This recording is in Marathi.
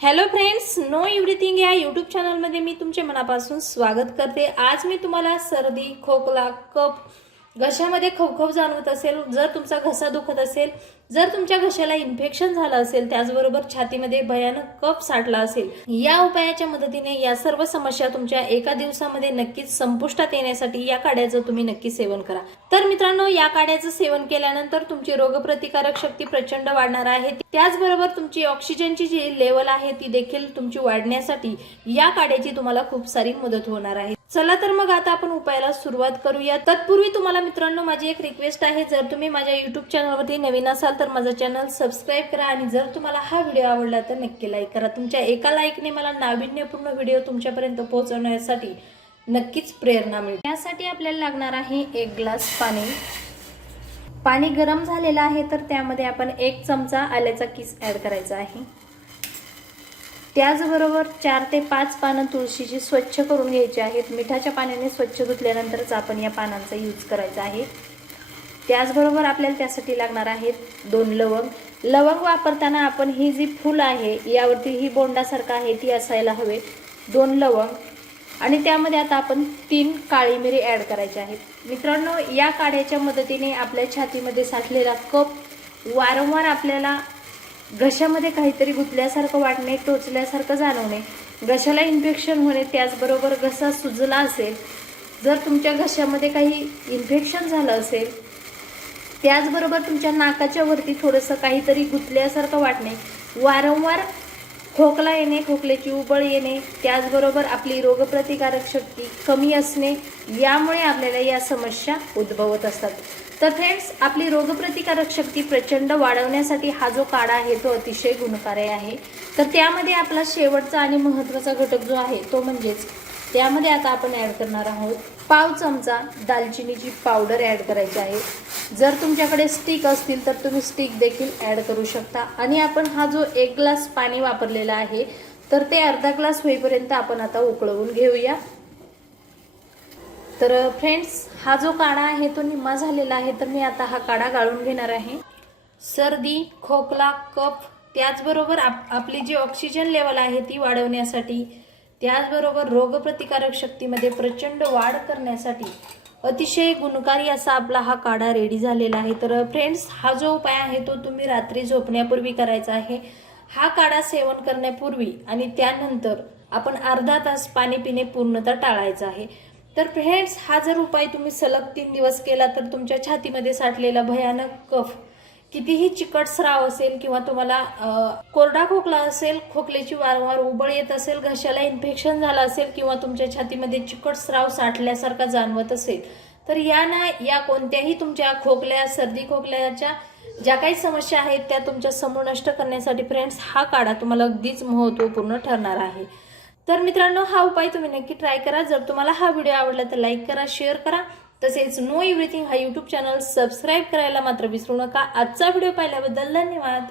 हॅलो फ्रेंड्स, नो एव्हरीथिंग या यूट्यूब चॅनलमध्ये मी तुमचे मनापासून स्वागत करते। आज मी तुम्हाला सर्दी, खोकला, कफ, घशामध्ये खवखव जाणवत असेल, जर तुमचा घसा दुखत असेल, जर तुमच्या घशाला इन्फेक्शन झालं असेल, त्याचबरोबर छातीमध्ये भयानक कफ साठला असेल, या उपायाच्या मदतीने या सर्व समस्या तुमच्या एका दिवसामध्ये नक्कीच संपुष्टात येण्यासाठी या काढ्याचं तुम्ही नक्की सेवन करा। तर मित्रांनो, या काढ्याचं सेवन केल्यानंतर तुमची रोगप्रतिकारक शक्ती प्रचंड वाढणार आहे। त्याचबरोबर तुमची ऑक्सिजनची जी लेवल आहे ती देखील तुमची वाढण्यासाठी या काढ्याची तुम्हाला खूप सारी मदत होणार आहे। चला तर मग आता आपण उपायाला सुरुवात करूया। तत्पूर्वी तुम्हाला मित्रांनो माझी एक रिक्वेस्ट आहे, जर तुम्ही माझ्या YouTube चॅनलवरती नवीन असाल तर माझा चॅनल सबस्क्राइब करा आणि जर तुम्हाला हा व्हिडिओ आवडला तर नक्की लाईक करा। तुमच्या एका लाईकने मला नाविन्यपूर्ण व्हिडिओ तुमच्यापर्यंत पोहोचवण्यासाठी नक्कीच प्रेरणा मिळेल। त्यासाठी आपल्याला लागणार आहे 1 ग्लास पाणी। पाणी गरम झालेलं आहे तर त्यामध्ये आपण 1 चमचा आल्याचा किस ऍड करायचा आहे। त्याचबरोबर 4 ते 5 पानं तुळशीची स्वच्छ करून घ्यायची आहेत। मिठाच्या पाण्याने स्वच्छ धुतल्यानंतरच आपण या पानांचा यूज करायचा आहे। त्याचबरोबर आपल्याला त्यासाठी लागणार आहेत 2 लवंग। लवंग वापरताना आपण ही जी फूल आहे यावरती ही बोंडासारखं आहे ती असायला हवे। 2 लवंग आणि त्यामध्ये आता आपण 3 काळी मिरी ऍड करायची आहेत। मित्रांनो, या काढ्याच्या मदतीने आपल्या छातीमध्ये साठलेला कफ वारंवार आपल्याला घशामध्ये काहीतरी गुतल्यासारखं वाटणे, टोचल्यासारखं जाणवणे, घशाला इन्फेक्शन होणे, त्याचबरोबर घसा सुजला असेल, जर तुमच्या घशामध्ये काही इन्फेक्शन झालं असेल, त्याचबरोबर तुमच्या नाकाच्या वरती थोडंसं काहीतरी गुतल्यासारखं वाटणे, वारंवार खोकला येणे, खोकल्याची उबळ येणे, त्याचबरोबर आपली रोगप्रतिकारक शक्ती कमी असणे, यामुळे आपल्याला या समस्या उद्भवत असतात। तर फ्रेंड्स, आपली रोगप्रतिकारक शक्ती प्रचंड वाढवण्यासाठी हा जो काढा आहे तो अतिशय गुणकारी आहे। तर त्यामध्ये आपला शेवटचा आणि महत्त्वाचा घटक जो आहे तो म्हणजेच त्यामध्ये आता आपण ऍड करणार आहोत पाव चमचा दालचिनीची पावडर ऍड करायची आहे। जर तुमच्याकडे स्टिक असतील तर तुम्ही स्टिक देखील ऍड करू शकता। आणि आपण हा जो 1 ग्लास पाणी वापरलेला आहे तर ते अर्धा ग्लास होईपर्यंत आपण आता उकळवून घेऊया। तर फ्रेंड्स, हा जो काढा आहे तो निम्मा झालेला आहे, तर मी आता हा काढा गाळून घेणार आहे। सर्दी, खोकला, कफ, त्याचबरोबर आपली जी ऑक्सिजन लेवल आहे ती वाढवण्यासाठी, त्याचबरोबर रोगप्रतिकारक शक्तीमध्ये प्रचंड वाढ करण्यासाठी अतिशय गुणकारी असा आपला हा काढा रेडी झालेला आहे। तर फ्रेंड्स, हा जो उपाय आहे तो तुम्ही रात्री झोपण्यापूर्वी करायचा आहे। हा काढा सेवन करण्यापूर्वी आणि त्यानंतर आपण अर्धा तास पाणी पिणे पूर्णतः टाळायचं आहे। तर फ्रेंड्स, हा जर उपाय तुम्ही सलग 3 दिवस केला तर तुमच्या छातीमध्ये साठलेला भयानक कफ, कितीही चिकट स्राव असेल किंवा तुम्हाला कोरडा खोकला असेल, खोकल्याची वारंवार उबळ येत असेल, घशाला इन्फेक्शन झालं असेल किंवा तुमच्या छातीमध्ये चिकट स्राव साठल्यासारखा जाणवत असेल, तर या कोणत्याही तुमच्या खोकल्या, सर्दी खोकल्याच्या ज्या काही समस्या आहेत त्या तुमच्या समूळ नष्ट करण्यासाठी फ्रेंड्स हा काढा तुम्हाला अगदीच महत्त्वपूर्ण ठरणार आहे। तर मित्रांनो, हा उपाय तुम्ही नक्की ट्राय करा। जर तुम्हाला हा व्हिडिओ आवडला तर लाईक करा, शेअर करा, तसेच नो एव्हरीथिंग हा यूट्यूब चॅनल सबस्क्राइब करायला मात्र विसरू नका। आजचा व्हिडिओ पाहिल्याबद्दल धन्यवाद।